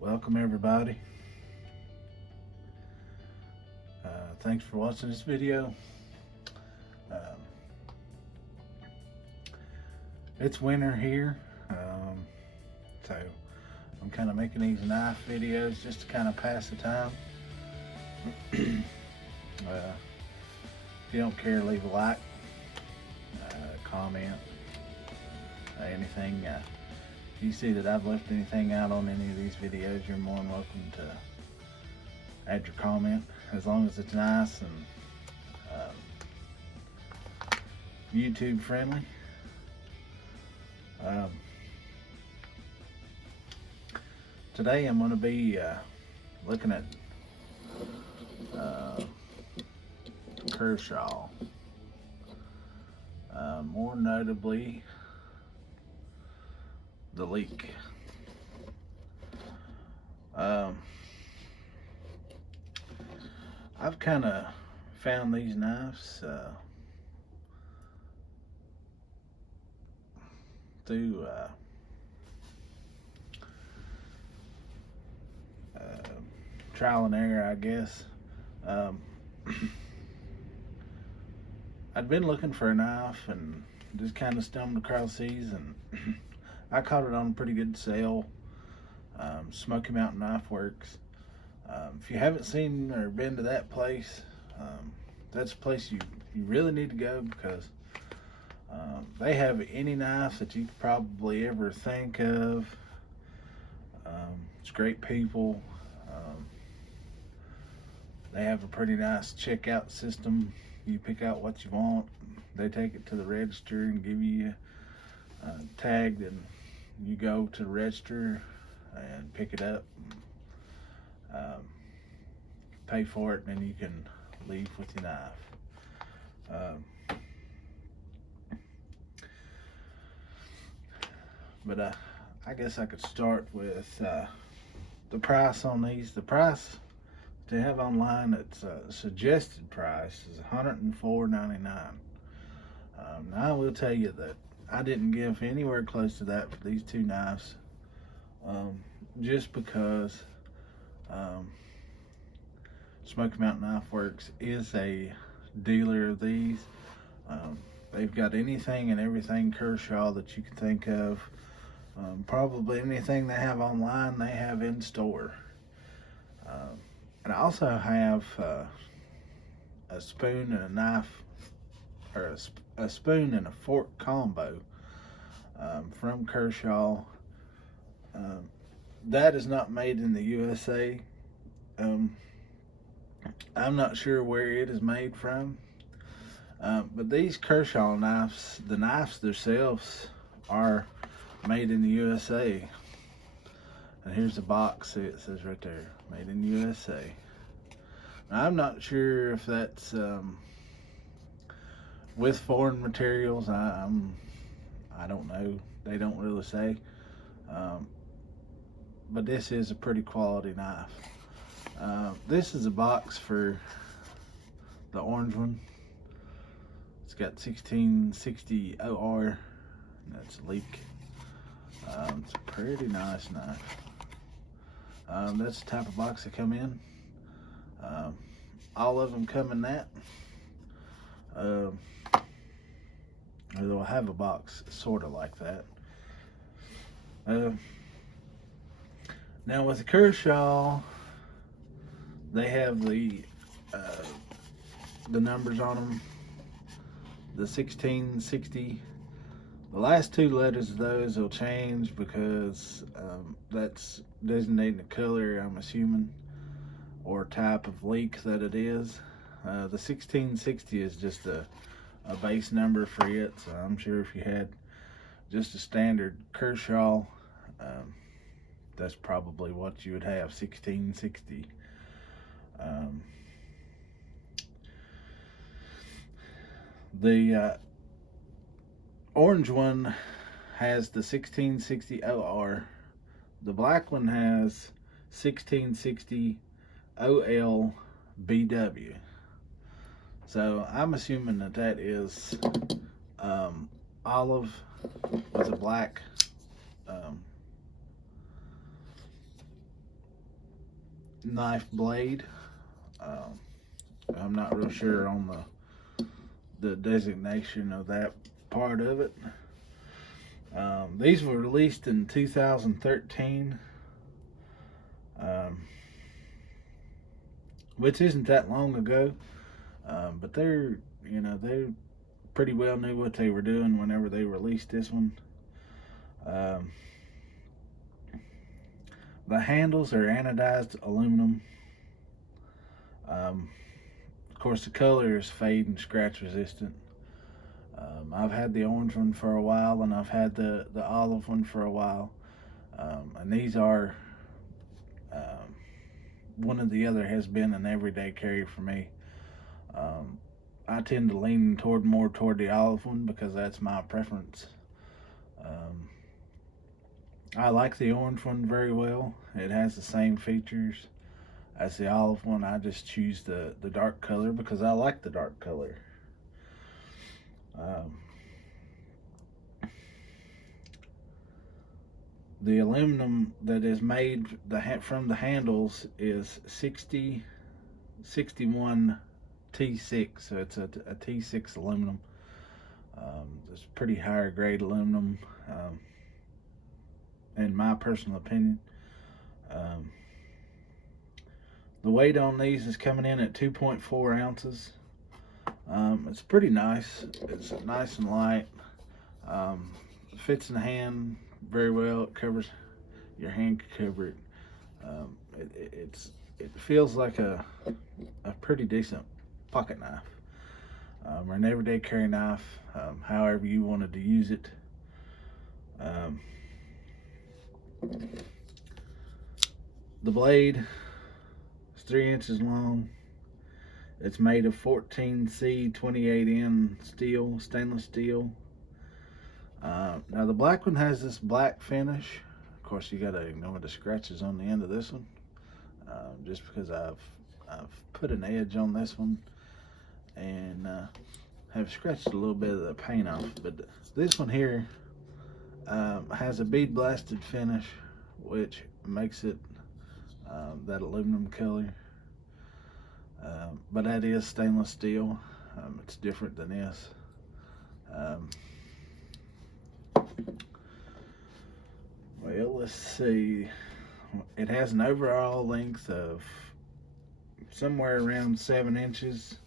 Welcome everybody. Thanks for watching this video. Um, it's winter here, so I'm kind of making these knife videos just to kind of pass the time. If you don't care, leave a like, comment, anything. If you see that I've left anything out on any of these videos, you're more than welcome to add your comment, as long as it's nice and YouTube friendly. Today I'm going to be looking at Kershaw, more notably the leek. I've kind of found these knives through trial and error, I guess. I'd been looking for a knife and just kind of stumbled across these, and I caught it on a pretty good sale. Smoky Mountain Knife Works. If you haven't seen or been to that place, that's a place you really need to go, because they have any knife that you could probably ever think of. It's great people. They have a pretty nice checkout system. You pick out what you want, they take it to the register and give you tagged, and you go to the register and pick it up, pay for it, and then you can leave with your knife. But I guess I could start with the price on these. The price they have online, it's suggested price is $104.99. Now I will tell you that I didn't give anywhere close to that for these two knives, just because Smoky Mountain Knife Works is a dealer of these. They've got anything and everything Kershaw that you can think of. Probably anything they have online, they have in store. And I also have a spoon and a knife, or a spoon and a fork combo from Kershaw. That is not made in the USA. I'm not sure where it is made from. But these Kershaw knives, the knives themselves, are made in the USA. And here's the box, see, it says right there, made in USA. Now, I'm not sure if that's with foreign materials. I don't know, they don't really say. But this is a pretty quality knife. This is a box for the orange one. It's got 1660 OR, and that's a leek. It's a pretty nice knife. That's the type of box they come in. All of them come in that. They'll have a box sort of like that. Now with the Kershaw, they have the numbers on them. The 1660. The last two letters of those will change, because that's designating the color, I'm assuming, or type of leek that it is. The 1660 is just a base number for it, so I'm sure if you had just a standard Kershaw, that's probably what you would have, 1660. The orange one has the 1660 OR. The black one has 1660 OL BW. So I'm assuming that that is olive with a black knife blade. I'm not real sure on the designation of that part of it. These were released in 2013, which isn't that long ago, but they pretty well knew what they were doing whenever they released this one. The handles are anodized aluminum. Of course, the color is fade and scratch resistant. I've had the orange one for a while, and I've had the olive one for a while. And these are, one or the other has been an everyday carry for me. I tend to lean more toward the olive one because that's my preference. I like the orange one very well. It has the same features as the olive one. I just choose the dark color because I like the dark color. The aluminum that is made from the handles is 61 T6, so it's a T6 aluminum. It's pretty higher grade aluminum, in my personal opinion. The weight on these is coming in at 2.4 ounces. It's pretty nice. It's nice and light. Fits in the hand very well. It covers your hand, can cover it. It feels like a pretty decent pocket knife, or an everyday carry knife, however you wanted to use it. The blade is 3 inches long. It's made of 14C 28N steel, stainless steel. Now the black one has this black finish. Of course, you gotta ignore the scratches on the end of this one, just because I've put an edge on this one and have scratched a little bit of the paint off. But this one here has a bead blasted finish, which makes it that aluminum color. But that is stainless steel. It's different than this. Well, let's see. It has an overall length of somewhere around 7 inches.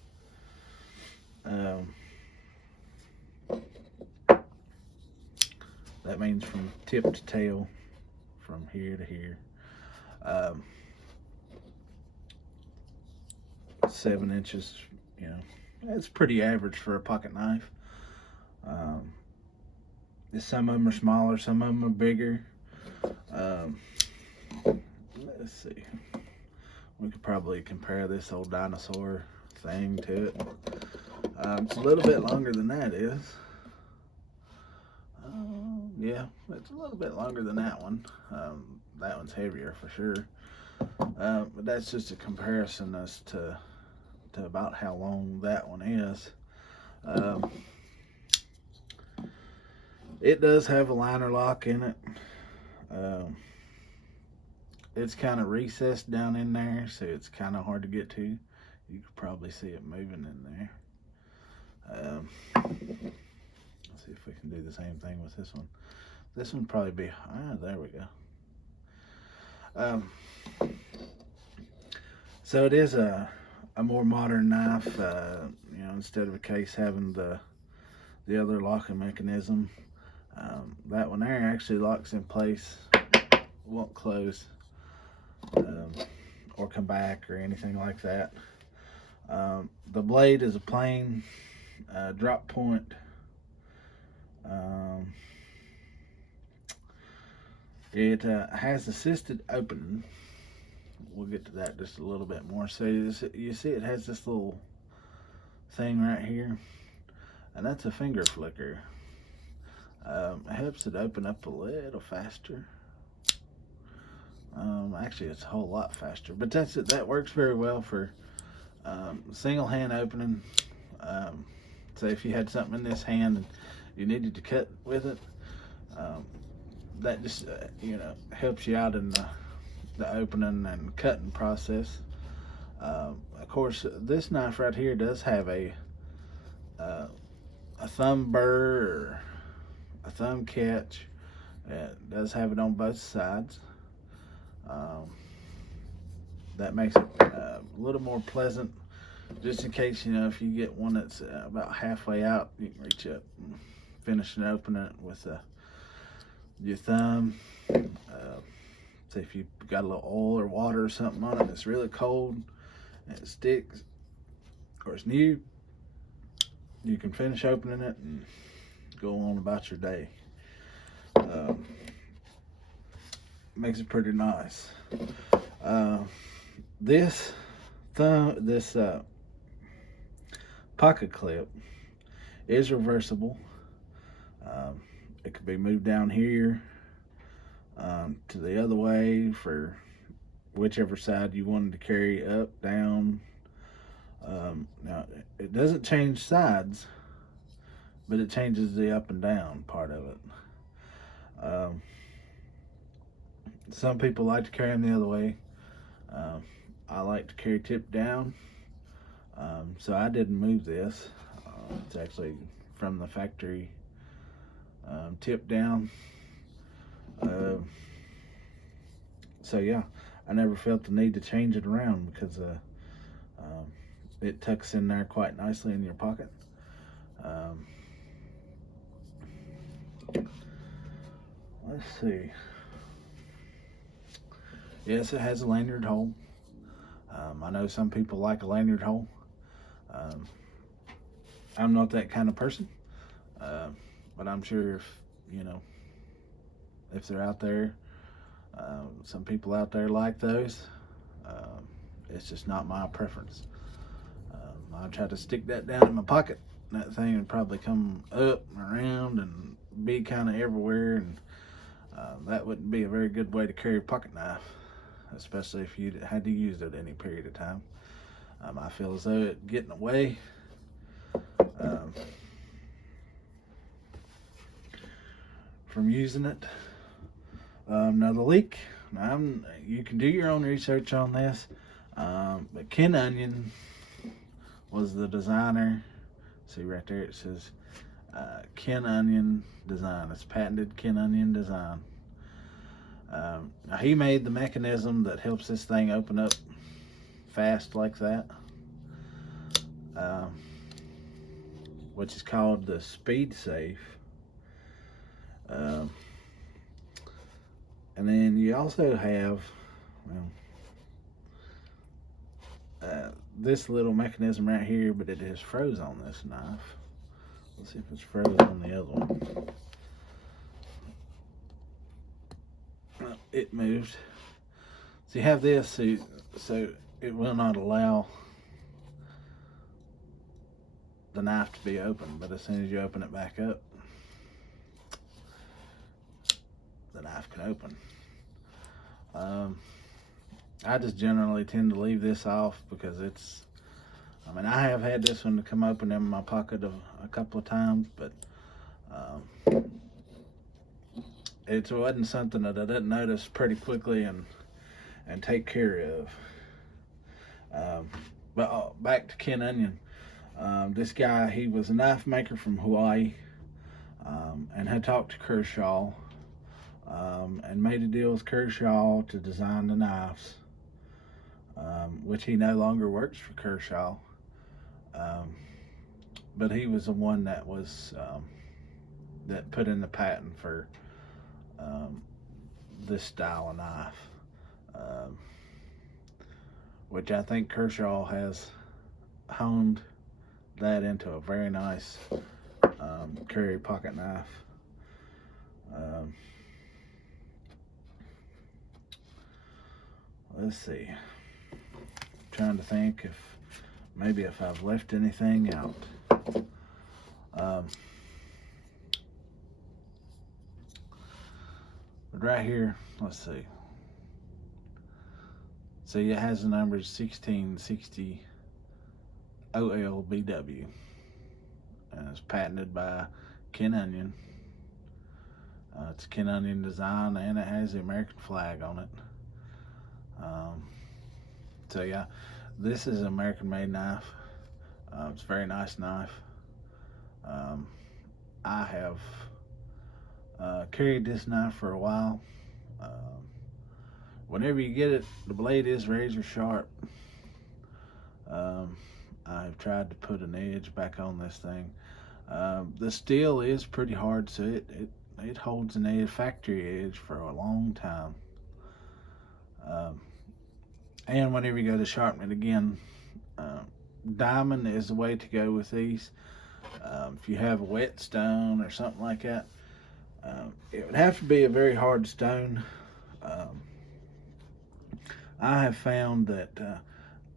That means from tip to tail, from here to here. 7 inches, that's pretty average for a pocket knife. Some of them are smaller, some of them are bigger. Let's see. We could probably compare this old dinosaur thing to it. It's a little bit longer than that is. Yeah, it's a little bit longer than that one. That one's heavier for sure. But that's just a comparison as to about how long that one is. It does have a liner lock in it. It's kind of recessed down in there, so it's kind of hard to get to. You could probably see it moving in there. Let's see if we can do the same thing with this one. This one probably be, there we go. So it is a more modern knife. Instead of a case having the other locking mechanism, that one there actually locks in place, won't close or come back or anything like that. The blade is a plain drop point. It has assisted opening. We'll get to that just a little bit more. So you see it has this little thing right here, and that's a finger flicker. It helps it open up a little faster. Actually, it's a whole lot faster, but that's it. That works very well for single hand opening. So if you had something in this hand and you needed to cut with it, that just helps you out in the opening and cutting process. Of course, this knife right here does have uh, a thumb burr or a thumb catch. It does have it on both sides. Um, that makes it a little more pleasant, just in case, if you get one that's about halfway out, you can reach up and finish and open it with your thumb. Say if you've got a little oil or water or something on it that's really cold and it sticks or it's new, you can finish opening it and go on about your day. Makes it pretty nice. This pocket clip is reversible. It could be moved down here to the other way for whichever side you wanted to carry, up, down. Now, it doesn't change sides, but it changes the up and down part of it. Some people like to carry them the other way. I like to carry tip down, so I didn't move this. It's actually from the factory, tip down. So yeah, I never felt the need to change it around because it tucks in there quite nicely in your pocket. Let's see. Yes, it has a lanyard hole. I know some people like a lanyard hole. I'm not that kind of person, but I'm sure if they're out there, some people out there like those. It's just not my preference. I try to stick that down in my pocket. That thing would probably come up and around and be kind of everywhere, and that wouldn't be a very good way to carry a pocket knife, especially if you had to use it any period of time. I feel as though it getting away. From using it. Now the leek, you can do your own research on this, but Ken Onion was the designer. See right there, it says Ken Onion Design. It's patented Ken Onion Design. Now he made the mechanism that helps this thing open up fast like that, which is called the Speed Safe. And then you also have this little mechanism right here, but it is froze on this knife. Let's see if it's froze on the other one. It moved. So you have this, so it will not allow the knife to be open, but as soon as you open it back up, the knife can open. I just generally tend to leave this off because I have had this one to come open in my pocket a couple of times, but it wasn't something that I didn't notice pretty quickly and take care of. But back to Ken Onion. This guy, he was a knife maker from Hawaii, and had talked to Kershaw, and made a deal with Kershaw to design the knives, which he no longer works for Kershaw, but he was the one that was that put in the patent for this style of knife, which I think Kershaw has honed that into a very nice carry pocket knife. Let's see. Trying to think if I've left anything out. But right here, let's see. See, it has the numbers 1660 OLBW, and it's patented by Ken Onion. It's Ken Onion design, and it has the American flag on it. Um, so yeah, this is an American made knife. It's a very nice knife. Um, I have carried this knife for a while. Um, Whenever you get it, the blade is razor sharp. Um, I have tried to put an edge back on this thing. The steel is pretty hard, so it holds an edge, factory edge for a long time. Um, and whenever you go to sharpen it again, uh, diamond is the way to go with these. If you have a whetstone or something like that, it would have to be a very hard stone. Um, I have found that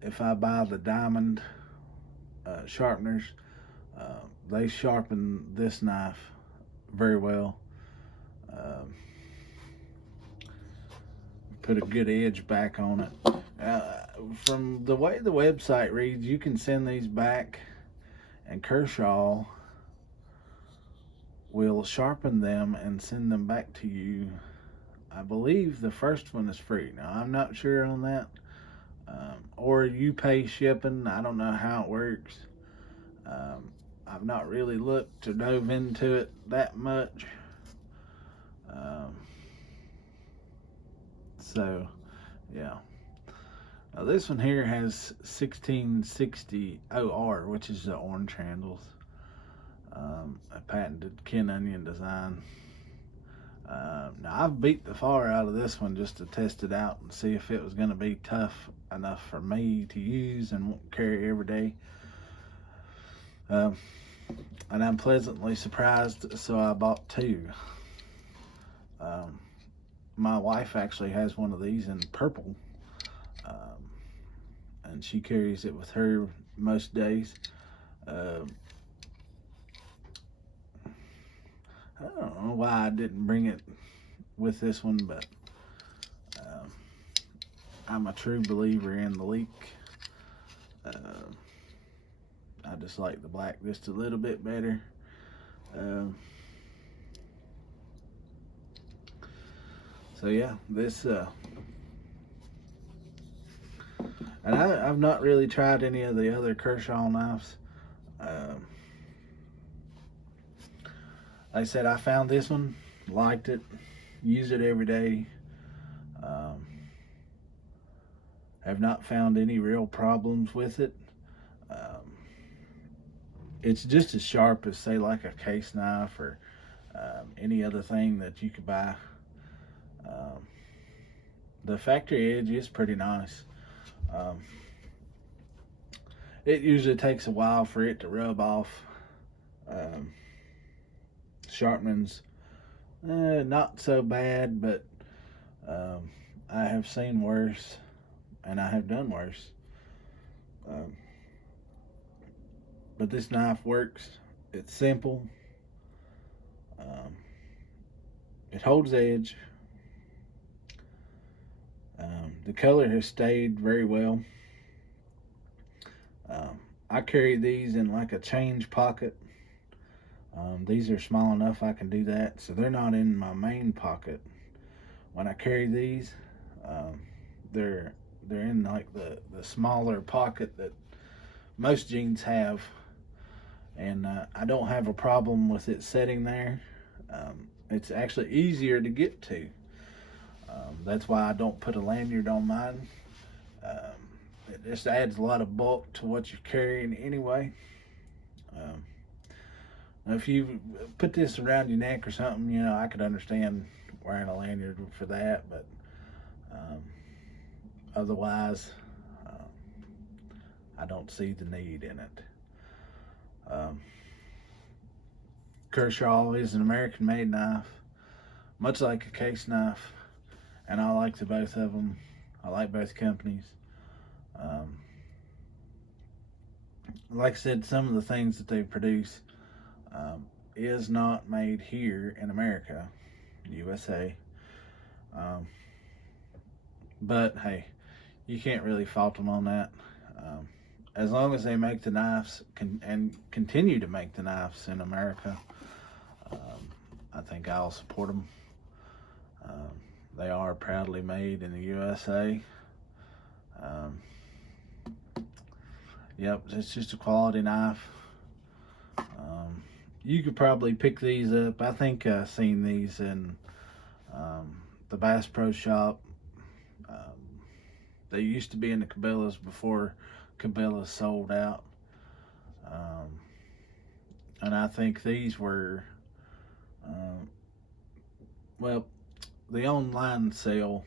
if I buy the diamond sharpeners, they sharpen this knife very well. Um, Put a good edge back on it. From the way the website reads, you can send these back, and Kershaw will sharpen them and send them back to you. I believe the first one is free. Now, I'm not sure on that. Or you pay shipping. I don't know how it works. Um, I've not really looked or dove into it that much. Um, so, yeah. Now, this one here has 1660 OR, which is the orange handles. A patented Ken Onion design. Now, I've beat the fire out of this one just to test it out and see if it was going to be tough enough for me to use and carry every day. And I'm pleasantly surprised, so I bought two. Um, my wife actually has one of these in purple, um, and she carries it with her most days. Uh, I don't know why I didn't bring it with this one, but um, I'm a true believer in the leek. I just like the black just a little bit better. Um, so yeah, this and I've not really tried any of the other Kershaw knives. Um, like I said, I found this one, liked it, use it every day. Um, have not found any real problems with it. Um, it's just as sharp as, say, like a case knife or any other thing that you could buy. Um, the factory edge is pretty nice. Um, it usually takes a while for it to rub off. Um, Sharpening's not so bad, but um, I have seen worse, and I have done worse. Um, but this knife works. It's simple. Um, it holds edge. The color has stayed very well. I carry these in like a change pocket. These are small enough I can do that, so they're not in my main pocket. When I carry these, um, they're in like the smaller pocket that most jeans have, and I don't have a problem with it sitting there. It's actually easier to get to. That's why I don't put a lanyard on mine. It just adds a lot of bulk to what you're carrying anyway. Um, Now, if you put this around your neck or something, I could understand wearing a lanyard for that, but um, otherwise, um, I don't see the need in it. Um, Kershaw is an American made knife, much like a case knife, and I like the both of them. I like both companies. Um, like I said, some of the things that they produce is not made here in America, USA. Um, but hey, you can't really fault them on that. Um, as long as they make the knives and continue to make the knives in America, um, I think I'll support them. Um, they are proudly made in the USA. Um, yep, it's just a quality knife. You could probably pick these up. I think I seen these in the Bass Pro Shop. Um, they used to be in the Cabela's before Cabela's sold out. Um, and I think these were, uh, well, the online sale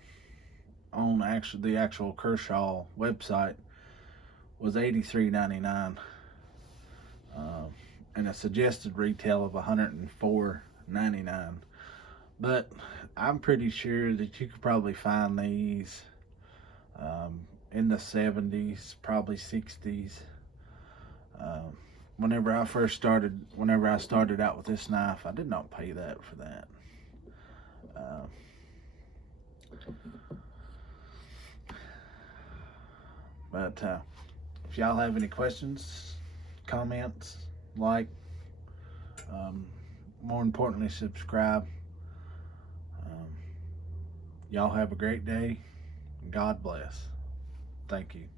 on the actual Kershaw website was $83.99, uh, and a suggested retail of $104.99. But I'm pretty sure that you could probably find these in the 70s, probably 60s. Um, whenever I started out with this knife, I did not pay that for that. Uh, but if y'all have any questions, comments, like, um, more importantly, subscribe. Um, y'all have a great day. God bless. Thank you.